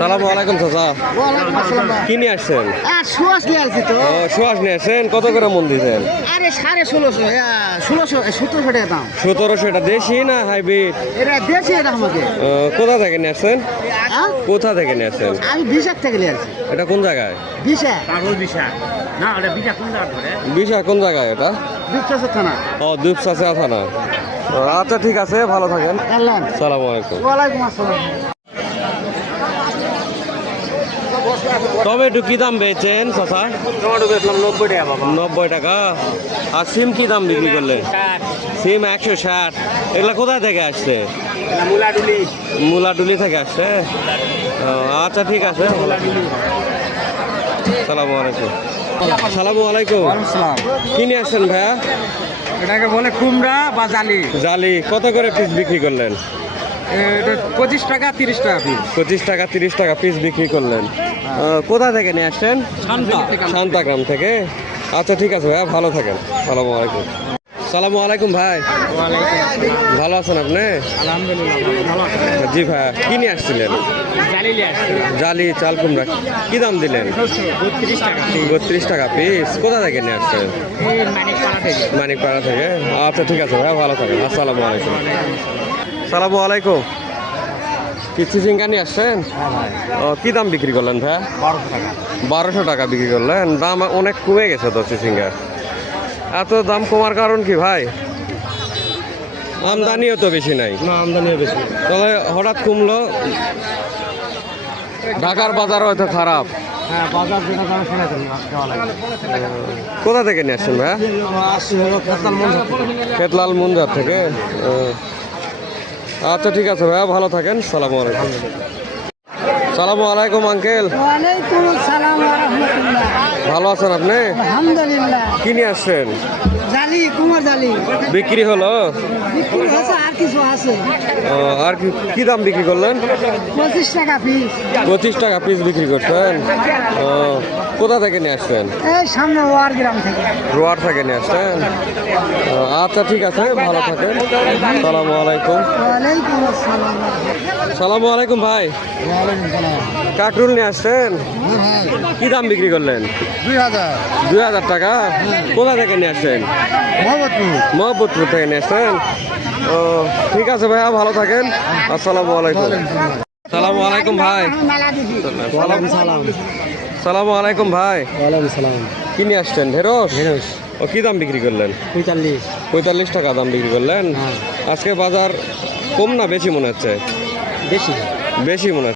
সালামু আলাইকুম চাচা। কি নিয়ে আসছেন? আর সুয়াস নিয়ে আসছি তো। সুহাস নিয়ে আসছেন? কত করে মন দিয়েছেন? আরে সাড়ে ষোলোশো ষোলোশো সতেরোশো টাকা দাম। সতেরোশো এটা দেশি না হাইব্রিড? এটা দিয়েছি এটা আমাকে কোথা থেকে নিয়ে আসছেন? কোথা থেকে নিয়ে আসছেন? আমি বিশাক থেকে নিয়ে আসছি। এটা কোন জায়গায়? বিশা বিশা কোন জায়গায় এটা? থানা। ও থানা। আচ্ছা ঠিক আছে ভালো থাকেন। আল্লাহ আলাইকুম। ওয়ালাইকুম আসসালাম। তবে একটু কি দাম পেয়েছেন টমেটো বেচলাম নব্বই টাকা নব্বই টাকা? আর সিম কি দাম বিক্রি করলেন? সিম একশো ষাট। এগুলা কোথায় থেকে আসছে? মুলাডুলি। মুলাডুলি থেকে আসছে? ও, আচ্ছা ঠিক আছে। সালামু আলাইকুম। সালামু আলাইকুম। কি নিয়ে আসছেন ভাইয়া? এটাকে বলে কুমড়া বা জালি। জালি। কত করে পিস বিক্রি করলেন? এটা পঁচিশ টাকা তিরিশ টাকা পিস পঁচিশ টাকা তিরিশ টাকা পিস বিক্রি করলেন। কোথা থেকে নিয়ে আসছেন? শান্তাগ্রাম থেকে। আচ্ছা ঠিক আছে ভাইয়া, ভালো থাকেন। সালামু আলাইকুম। সালামু আলাইকুম ভাই। ভালো আছেন আপনি? জি ভাই কি নিয়ে আসছিলেন? জালি, চাল কুমড়া। কি দাম দিলেন? বত্রিশ টাকা পিস। কোথা থেকে নিয়ে আসছেন? মানিকপাড়া থেকে। আচ্ছা ঠিক আছে ভাই ভালো থাকেন। আসসালামু আলাইকুম। সালামু আলাইকুম। কি চিচিঙ্গা নিয়ে আসছেন? ও কি দাম বিক্রি করলেন ভাই বারোশো টাকা বিক্রি করলেন। দাম অনেক কমে গেছে তো চিচিঙ্গা এত দাম কমার কারণ কি ভাই? আমদানিও তো বেশি নাই। না আমদানি বেশি তবে হঠাৎ কমলো? ঢাকার বাজার হয়তো খারাপ। হ্যাঁ কোথা থেকে নিয়ে আসছেন ভাই খেতলাল মুন্দার থেকে। আচ্ছা ঠিক আছে ভাইয়া ভালো থাকেন। সালামু আলাইকুম। সালামু আলাইকুম আঙ্কেল। ভালো আছেন আপনি? আলহামদুলিল্লাহ। কি নিয়ে আসছেন? জালি কুমার জালি। বিক্রি হলো? বিক্রি হয়েছে আর কিছু আছে। ও, আর কি কি দাম বিক্রি করলেন? পঁচিশ টাকা পিস। পঁচিশ টাকা পিস বিক্রি করছেন? ও, কোথা থেকে নিয়ে আসছেন? এই সামনে ওয়ার গ্রাম থেকে। রোয়ার থেকে নিয়ে আসছেন? আচ্ছা ঠিক আছে ভালো থাকেন। সালামু আলাইকুম। ওয়ালাইকুম আসসালাম। সালামু আলাইকুম ভাই। কাকরুল নিয়ে আসছেন? কি দাম বিক্রি করলেন? দুই হাজার। টাকা? কোথা থেকে নিয়ে আসছেন? মোহাম্মদপুর থেকে নিয়ে আসছেন? ও ঠিক আছে ভাইয়া ভালো থাকেন। আসসালামু আলাইকুম। সালামু আলাইকুম ভাই। সালাম সালাম সালামু আলাইকুম ভাই। ওয়ালাইকুম সালাম। কি নিয়ে আসছেন? ঢেঁড়স? ঢেঁড়স। ও কি দাম বিক্রি করলেন? পঁয়তাল্লিশ। পঁয়তাল্লিশ টাকা দাম বিক্রি করলেন। হ্যাঁ। আজকে বাজার কম না বেশি মনে হচ্ছে? বেশি। বেশি মনে হচ্ছে।